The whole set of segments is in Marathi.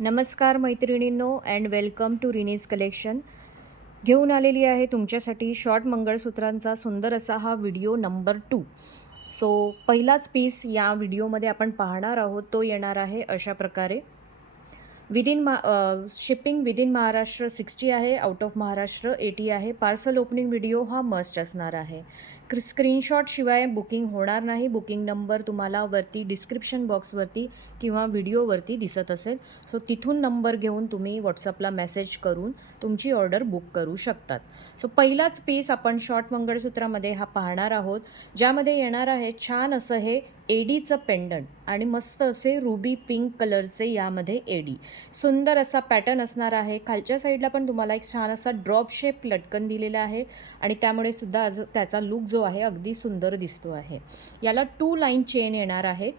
नमस्कार मैत्रिणींनो and welcome to Rini's collection घेऊन आलेली आहे तुमच्यासाठी शॉर्ट मंगळसूत्रांचा सुंदर असा हा व्हिडिओ नंबर टू सो पहिलाच पीस या व्हिडिओमध्ये आपण पाहणार आहोत तो येणार आहे अशा प्रकारे. विदिन मा शिपिंग विदिन महाराष्ट्र सिक्स्टी आहे आउट ऑफ महाराष्ट्र एटी आहे. पार्सल ओपनिंग व्हिडिओ हा मस्ट असणार आहे. क्रि स्क्रीनशॉट शिवाय बुकिंग होणार नाही. बुकिंग नंबर तुम्हाला वरती डिस्क्रिप्शन बॉक्सवरती किंवा व्हिडिओवरती दिसत असेल. सो तिथून नंबर घेऊन तुम्ही व्हॉट्सअपला मेसेज करून तुमची ऑर्डर बुक करू शकतात. सो पहिलाच पीस आपण शॉर्ट मंगळसूत्रामध्ये हा पाहणार आहोत. ज्यामध्ये येणार आहे छान असं हे एडीचं पेंडंट आणि मस्त असे रुबी पिंक कलरचे यामध्ये एडी सुंदर असा पॅटर्न असणार आहे. खालच्या साईडला पण तुम्हाला एक छान असा ड्रॉप शेप लटकन दिलेला आहे. आणि त्यामुळे सुद्धा आज त्याचा लुक जो आहे अगदी सुंदर दिसतो आहे. याला टू लाईन चेन येणार आहे.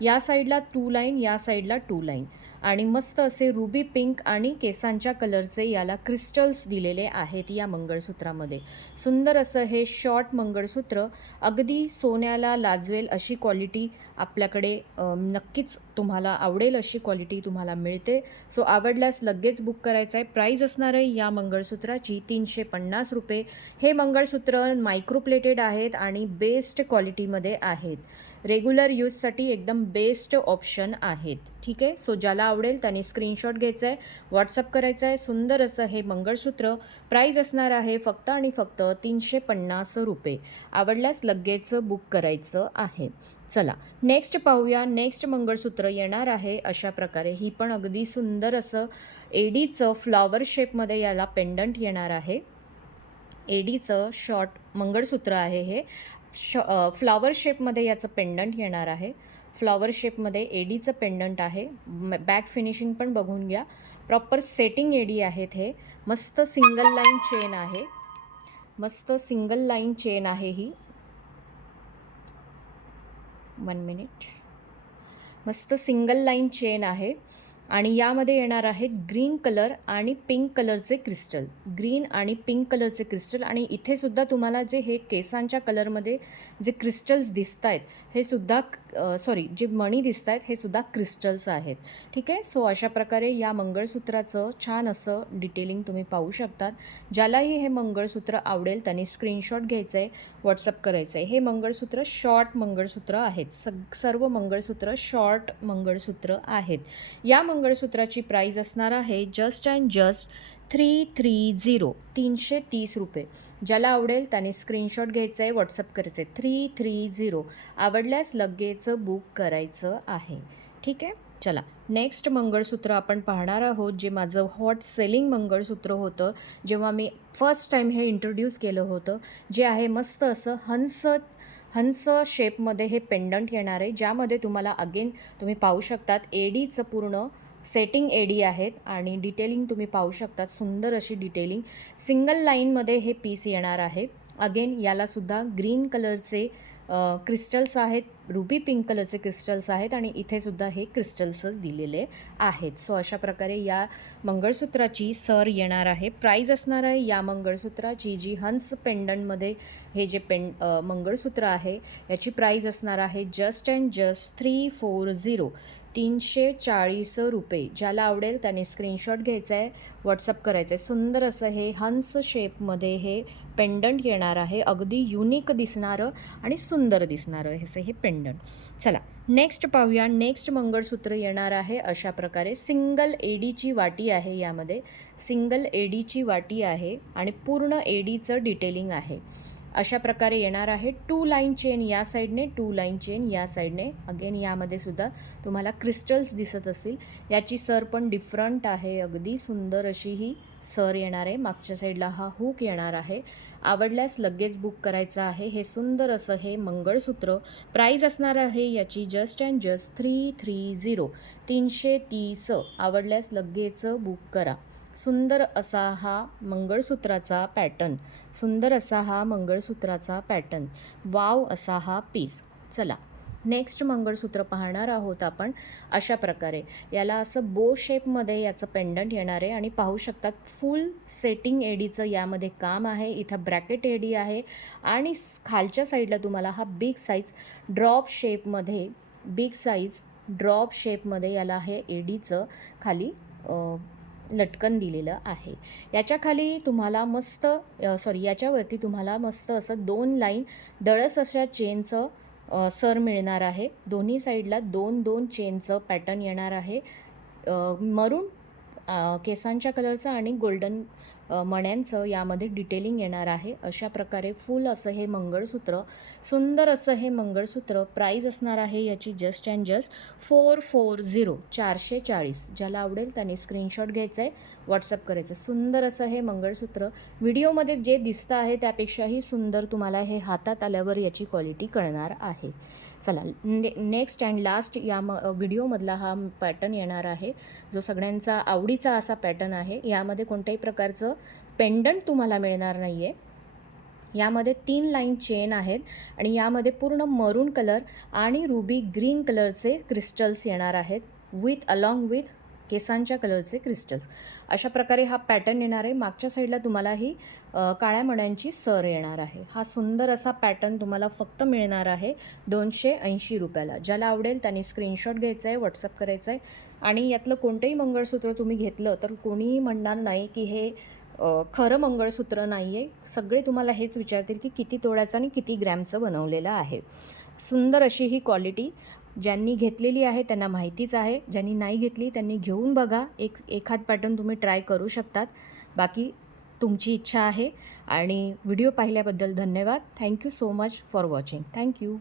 या साईडला टू लाईन या साईडला टू लाईन आणि मस्त असे रुबी पिंक आणि केसांच्या कलरचे याला क्रिस्टल्स दिलेले आहेत या मंगळसूत्रामध्ये. सुंदर असं हे शॉर्ट मंगळसूत्र अगदी सोन्याला लाजवेल अशी क्वालिटी आपल्याकडे नक्कीच तुम्हाला आवडेल अशी क्वालिटी तुम्हाला मिळते. सो आवडल्यास लगेच बुक करायचं आहे. प्राईज असणार आहे या मंगळसूत्राची तीनशे पन्नास रुपये. हे मंगळसूत्र मायक्रोप्लेटेड आहेत आणि बेस्ट क्वालिटीमध्ये आहेत. रेग्युलर यूजसाठी एकदम बेस्ट ऑप्शन आहेत. ठीक आहे? सो ज्याला आवडेल त्याने स्क्रीनशॉट घ्यायचा आहे व्हॉट्सअप करायचं आहे सुंदर असं हे मंगळसूत्र प्राईज असणार आहे फक्त आणि फक्त तीनशे पन्नास रुपये. आवडल्यास लगेच बुक करायचं आहे. चला नेक्स्ट पाहूया. नेक्स्ट मंगळसूत्र येणार आहे अशा प्रकारे. ही पण अगदी सुंदर असं एडीचं फ्लॉवर शेपमध्ये याला पेंडंट येणार आहे. एडीचं शॉर्ट मंगळसूत्र आहे हे. शॉ फ्लॉवर शेपमध्ये याचं पेंडंट येणार आहे. फ्लॉवर शेपमध्ये एडीचं पेंडंट आहे. बॅक फिनिशिंग पण बघून घ्या. प्रॉपर सेटिंग एडी आहेत हे. मस्त सिंगल लाईन चेन आहे. मस्त सिंगल लाईन चेन आहे ही. One minute. मस्त सिंगल लाईन चेन आहे. आणि यामध्ये येणार आहेत ग्रीन कलर आणि पिंक कलरचे क्रिस्टल. ग्रीन आणि पिंक कलरचे क्रिस्टल. आणि इथे सुद्धा तुम्हाला जे हे केसांच्या कलरमध्ये जे क्रिस्टल्स दिसत आहेत हे सुद्धा सॉरी जे मणी दिसत आहेत हे सुद्धा क्रिस्टल्स आहेत. ठीक आहे? सो अशा प्रकारे या मंगळसूत्राचं छान असं डिटेलिंग तुम्ही पाहू शकतात. ज्यालाही हे मंगळसूत्र आवडेल त्यांनी स्क्रीनशॉट घ्यायचं आहे व्हॉट्सअप करायचं आहे हे मंगळसूत्र शॉर्ट मंगळसूत्र आहेत. सग सर्व मंगळसूत्र शॉर्ट मंगळसूत्र आहेत. या मंगळसूत्राची प्राईज असणार आहे just and just three three zero तीनशे तीस रुपये. ज्याला आवडेल त्याने स्क्रीनशॉट घ्यायचं आहे व्हॉट्सअप करायचं आहे थ्री थ्री झिरो आवडल्यास लगेच बुक करायचं आहे. ठीक आहे? चला नेक्स्ट मंगळसूत्र आपण पाहणार आहोत जे माझं हॉट सेलिंग मंगळसूत्र होतं. जेव्हा मी फर्स्ट टाईम हे इंट्रोड्यूस केलं होतं जे आहे मस्त असं हंस हंस शेपमध्ये हे पेंडंट येणार आहे ज्यामध्ये तुम्हाला अगेन तुम्ही पाहू शकतात एडीचं पूर्ण सेटिंग एडी आहेत आणि डिटेलिंग तुम्ही पाहू शकतात सुंदर अशी डिटेलिंग सिंगल लाईनमध्ये हे पीस येणार आहे. अगेन यालासुद्धा ग्रीन कलरचे क्रिस्टल्स आहेत रुबी पिंक कलरचे क्रिस्टल्स आहेत आणि इथेसुद्धा हे क्रिस्टल्सच दिलेले आहेत. सो अशा प्रकारे या मंगळसूत्राची सर येणार आहे. प्राईज असणार आहे या मंगळसूत्राची जी हंस पेंडंटमध्ये हे जे पें मंगळसूत्र आहे याची प्राईज असणार आहे just and just three four zero तीनशे चाळीस रुपये. ज्याला आवडेल त्याने स्क्रीनशॉट घ्यायचा आहे व्हॉट्सअप करायचं आहे सुंदर असं हे हंस शेपमध्ये हे पेंडंट येणार आहे. अगदी युनिक दिसणारं आणि सुंदर दिसणारं ह्याचं हे पेंडंट चला नेक्स्ट पाहूया. नेक्स्ट मंगळसूत्र येणार आहे अशा प्रकारे. सिंगल एडीची वाटी आहे यामध्ये. सिंगल एडीची वाटी आहे आणि पूर्ण एडीचं डिटेलिंग आहे. अशा प्रकारे येणार आहे. टू लाईन चेन या साईडने टू लाईन चेन या साईडने. अगेन यामध्ये सुद्धा तुम्हाला क्रिस्टल्स दिसत असतील. याची सर पण डिफरंट आहे. अगदी सुंदर अशी ही सर येणार आहे. मागच्या साईडला हा हुक येणार आहे. आवडल्यास लगेच बुक करायचं आहे. हे सुंदर असं हे मंगळसूत्र. प्राईज असणार आहे याची just and just three three zero तीनशे तीस. आवडल्यास लगेच बुक करा. सुंदर असा हा मंगळसूत्राचा पॅटर्न. सुंदर असा हा मंगळसूत्राचा पॅटर्न. वाव असा हा पीस. चला नेक्स्ट मंगळसूत्र पाहणार आहोत आपण अशा प्रकारे. याला असं बो शेपमध्ये याचं पेंडंट येणार आहे आणि पाहू शकतात फुल सेटिंग एडीचं यामध्ये काम आहे. इथं ब्रॅकेट एडी आहे आणि खालच्या साईडला तुम्हाला हा बिग साईज ड्रॉप शेपमध्ये बिग साईज ड्रॉप शेपमध्ये याला हे एडीचं खाली लटकन दिलेलं आहे. याच्याखाली तुम्हाला मस्त सॉरी याच्यावरती तुम्हाला मस्त असं दोन लाईन दळस अशा चेनचं सर मिळणार आहे. दोन्ही साईडला दोन दोन चेनचं पॅटर्न येणार आहे. मरून केसांच्या कलरचं आणि गोल्डन मण्यांचं यामध्ये डिटेलिंग येणार आहे. अशा प्रकारे फुल असं हे मंगळसूत्र सुंदर असं हे मंगळसूत्र प्राईज असणार आहे याची just and just four four zero चारशे चाळीस ज्याला आवडेल त्याने स्क्रीनशॉट घ्यायचं आहे व्हॉट्सअप करायचं सुंदर असं हे मंगळसूत्र व्हिडिओमध्ये जे दिसतं आहे त्यापेक्षाही सुंदर तुम्हाला हे हातात आल्यावर याची क्वालिटी कळणार आहे. चला ने नेक्स्ट अँड लास्ट या म व्हिडिओमधला हा पॅटर्न येणार आहे. जो सगळ्यांचा आवडीचा असा पॅटर्न आहे. यामध्ये कोणत्याही प्रकारचं पेंडंट तुम्हाला मिळणार नाही आहे यामध्ये तीन लाईन चेन आहेत आणि यामध्ये पूर्ण मरून कलर आणि रुबी ग्रीन कलरचे क्रिस्टल्स येणार आहेत विथ अलॉंग विथ केसांच्या कलरचे क्रिस्टल्स अशा प्रकारे हा पॅटर्न येणार आहे. मागच्या साईडला तुम्हाला ही काळ्या मण्यांची सर येणार आहे. हा सुंदर असा पॅटर्न तुम्हाला फक्त मिळणार आहे दोनशे ऐंशी रुपयाला. ज्याला आवडेल त्यांनी स्क्रीनशॉट घ्यायचा आहे व्हॉट्सअप करायचं आहे आणि यातलं कोणतंही मंगळसूत्र तुम्ही घेतलं तर कोणीही म्हणणार नाही की हे खरं मंगळसूत्र नाही आहे सगळे तुम्हाला हेच विचारतील की किती तोळ्याचं आणि किती ग्रॅमचं बनवलेलं आहे. सुंदर अशी ही क्वालिटी ज्यांनी घेतलेली आहे त्यांना माहितीच आहे. ज्यांनी नाही घेतली त्यांनी घेऊन बघा. एक एखाद पॅटर्न तुम्ही ट्राय करू शकतात. बाकी तुमची इच्छा आहे. आणि व्हिडिओ पाहिल्याबद्दल धन्यवाद. Thank you so much for watching thank you